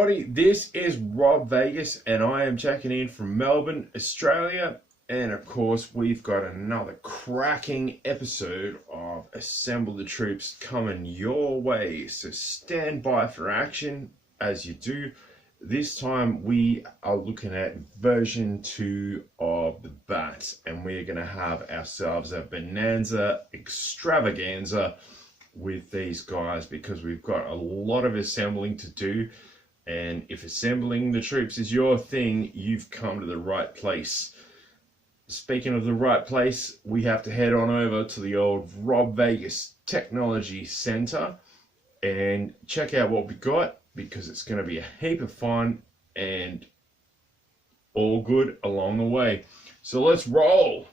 everybody, this is Rob Vegas and I am checking in from Melbourne, Australia, and of course we've got another cracking episode of Assemble the Troops coming your way, so stand by for action as you do. This time we are looking at version 2 of the bat, and we're going to have ourselves a Bonanza Extravaganza with these guys because we've got a lot of assembling to do. And if assembling the troops is your thing, you've come to the right place. Speaking of the right place, we have to head on over to the old Rob Vegas Technology Center and check out what we got, because it's going to be a heap of fun and all good along the way. So let's roll.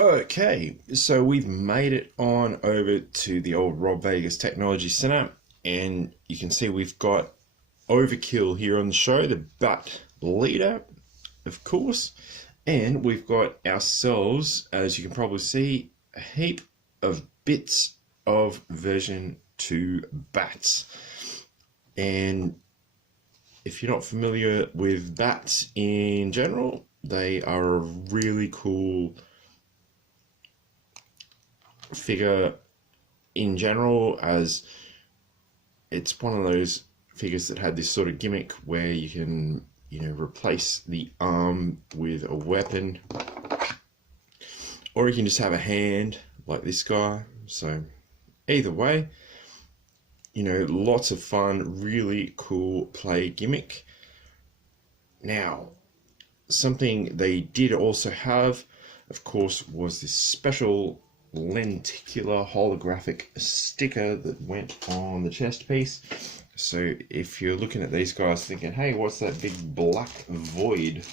Okay, so we've made it on over to the old Rob Vegas Technology Center, and you can see we've got Overkill here on the show, the bat leader, of course, and we've got ourselves, as you can probably see, a heap of bits of version 2 bats. And if you're not familiar with bats in general, they are a really cool figure in general, as it's one of those figures that had this sort of gimmick where you can, replace the arm with a weapon, or you can just have a hand like this guy. So either way, lots of fun, really cool play gimmick. Now, something they did also have, of course, was this special lenticular holographic sticker that went on the chest piece. So if you're looking at these guys thinking, hey, what's that big black void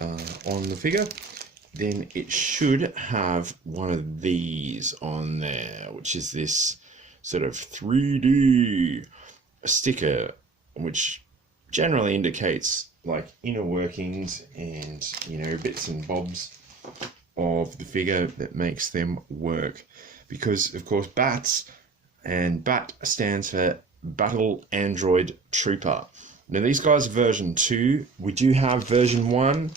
on the figure, then it should have one of these on there, which is this sort of 3D sticker, which generally indicates like inner workings and bits and bobs of the figure that makes them work. Because of course bats, and bat stands for Battle Android Trooper. Now these guys are version 2. We do have version 1,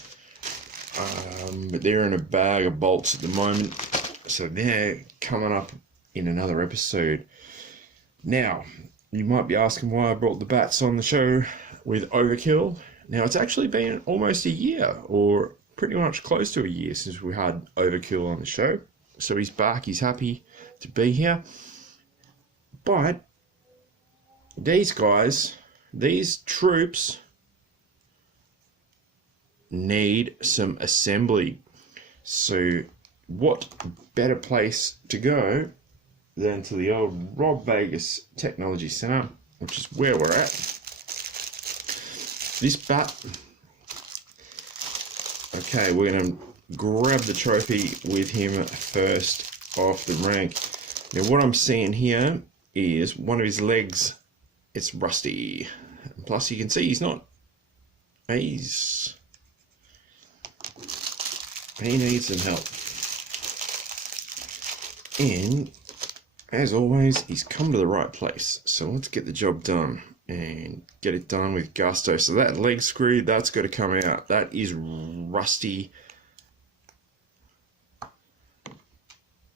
but they're in a bag of bolts at the moment, so they're coming up in another episode. Now you might be asking why I brought the bats on the show with Overkill. Now it's actually been almost a year, or pretty much close to a year, since we had Overkill on the show. So he's back, he's happy to be here. But these guys, these troops, need some assembly. So what better place to go than to the old Rob Vegas Technology Center, which is where we're at. This bat, okay, we're going to grab the trophy with him first off the rank. Now what I'm seeing here is one of his legs, it's rusty. Plus you can see he needs some help. And as always, he's come to the right place. So let's get the job done and get it done with gusto. So that leg screw, that's got to come out. That is rusty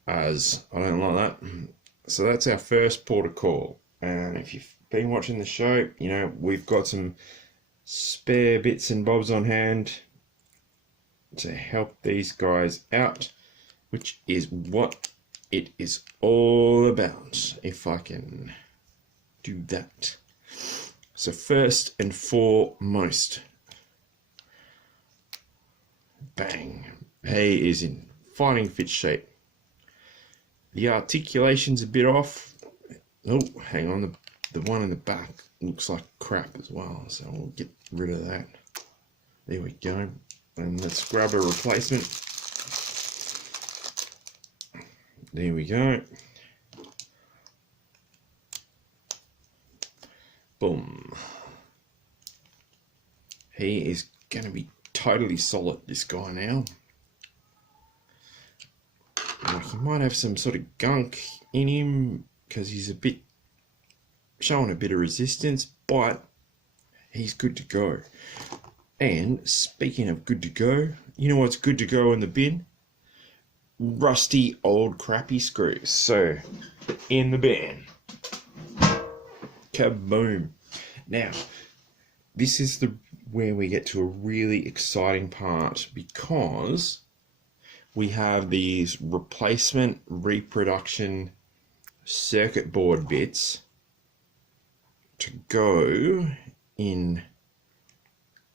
as I don't like that. So that's our first port of call. And if you've been watching the show, we've got some spare bits and bobs on hand to help these guys out, which is what it is all about, if I can do that. So first and foremost, bang, he is in fighting fit shape. The articulation's a bit off. Oh, hang on, the one in the back looks like crap as well, so we'll get rid of that. There we go. And let's grab a replacement. There we go. Boom. He is going to be totally solid, this guy now. Like, he might have some sort of gunk in him because he's a bit showing a bit of resistance, but he's good to go. And speaking of good to go, you know what's good to go in the bin? Rusty old crappy screws. So in the bin, kaboom. Now this is where we get to a really exciting part, because we have these replacement reproduction circuit board bits to go in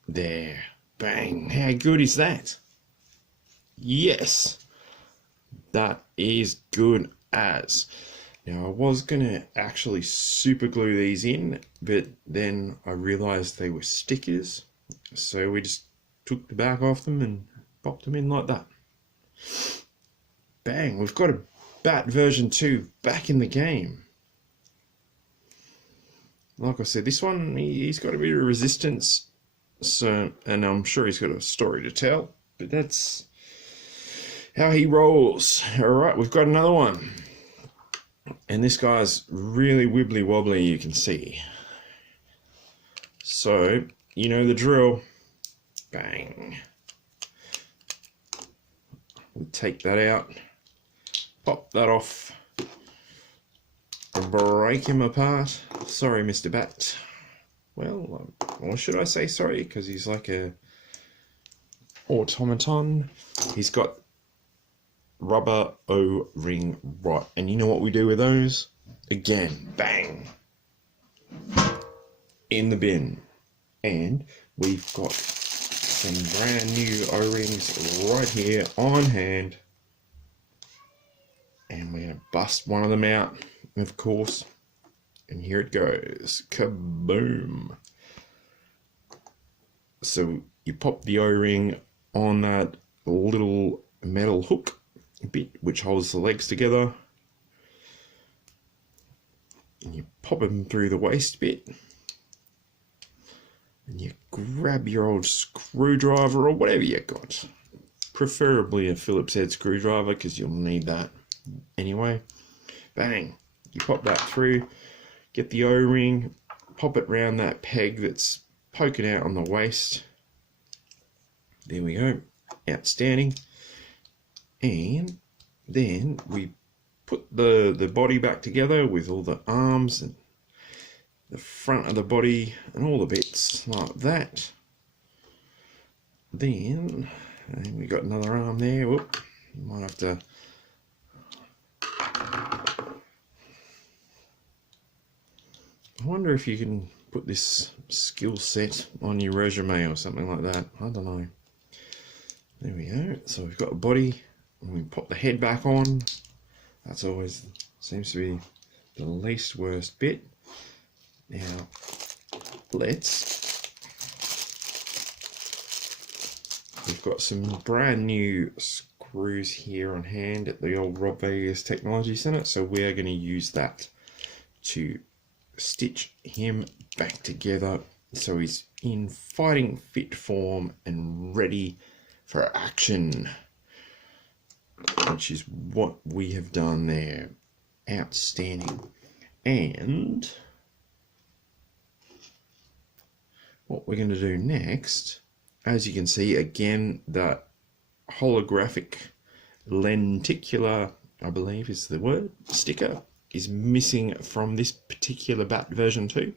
there. Bang. How good is that? Yes, that is good as. Now I was gonna actually super glue these in, but then I realized they were stickers, so we just took the back off them and popped them in like that. Bang, we've got a bat version 2 back in the game. Like I said, this one, he's got a bit of resistance, so, and I'm sure he's got a story to tell, but that's how he rolls. Alright, we've got another one. And this guy's really wibbly wobbly, you can see. So, you know the drill. Bang. We take that out, pop that off, break him apart. Sorry, Mr. Bat. Well, or should I say sorry? Because he's like a automaton. He's got rubber O-ring rot, and you know what we do with those? Again, bang, in the bin. And we've got some brand new O-rings right here on hand, and we're gonna bust one of them out, of course, and here it goes. Kaboom. So you pop the O-ring on that little metal hook bit which holds the legs together, and you pop them through the waist bit, and you grab your old screwdriver or whatever you got, preferably a Phillips head screwdriver because you'll need that anyway. Bang, you pop that through, get the O-ring, pop it round that peg that's poking out on the waist. There we go, outstanding. And then we put the body back together with all the arms and the front of the body and all the bits like that. Then we got another arm there. Whoop, might have to I wonder if you can put this skill set on your resume or something like that. I don't know. There we go. So we've got a body, and we pop the head back on. That's always seems to be the least worst bit. Now we've got some brand new screws here on hand at the old Rob Vegas Technology Center, so we're going to use that to stitch him back together so he's in fighting fit form and ready for action, which is what we have done there. Outstanding. And what we're going to do next, as you can see, again, that holographic lenticular, I believe is the word, sticker is missing from this particular bat version 2,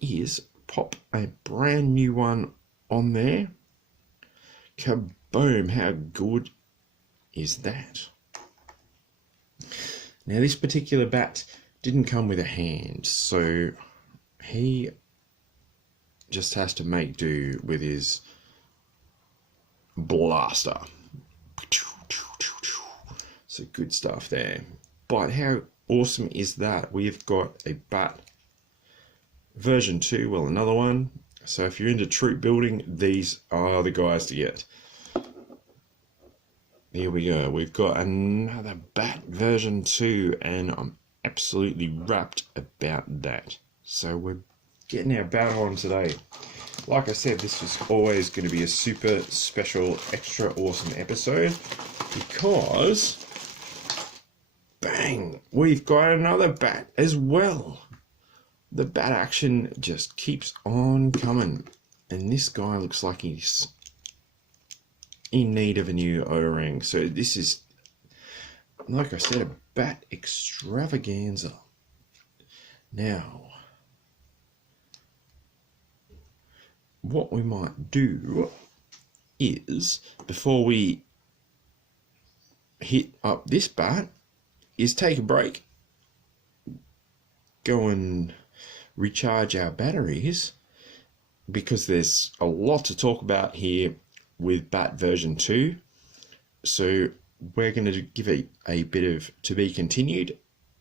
is pop a brand new one on there. Kaboom, how good is that? Now this particular bat didn't come with a hand, so he just has to make do with his blaster. So good stuff there. But how awesome is that? We've got a bat version 2, well, another one. So if you're into troop building, these are the guys to get. Here we go. We've got another bat version 2, and I'm absolutely rapt about that. So we're getting our bat on today. Like I said, this was always going to be a super special, extra awesome episode, because bang, we've got another bat as well. the bat action just keeps on coming. And this guy looks like he's in need of a new O-ring. So this is, like I said, a bat extravaganza. Now, what we might do is, before we hit up this bat, is take a break, go and recharge our batteries, because there's a lot to talk about here with bat version 2. So we're going to give it a bit of to be continued,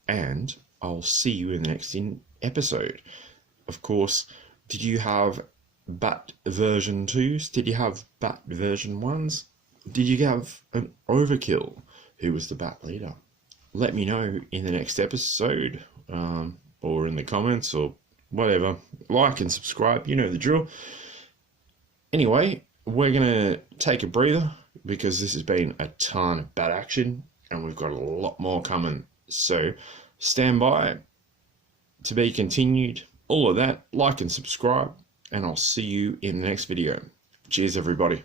and I'll see you in the next episode. Of course, did you have bat version 2s? Did you have bat version 1s? Did you have an overkill? Who was the bat leader? Let me know in the next episode, or in the comments, or whatever. Like and subscribe, you know the drill. Anyway, we're going to take a breather, because this has been a ton of bat action, and we've got a lot more coming. So stand by, to be continued, all of that. Like and subscribe, and I'll see you in the next video. Cheers, everybody.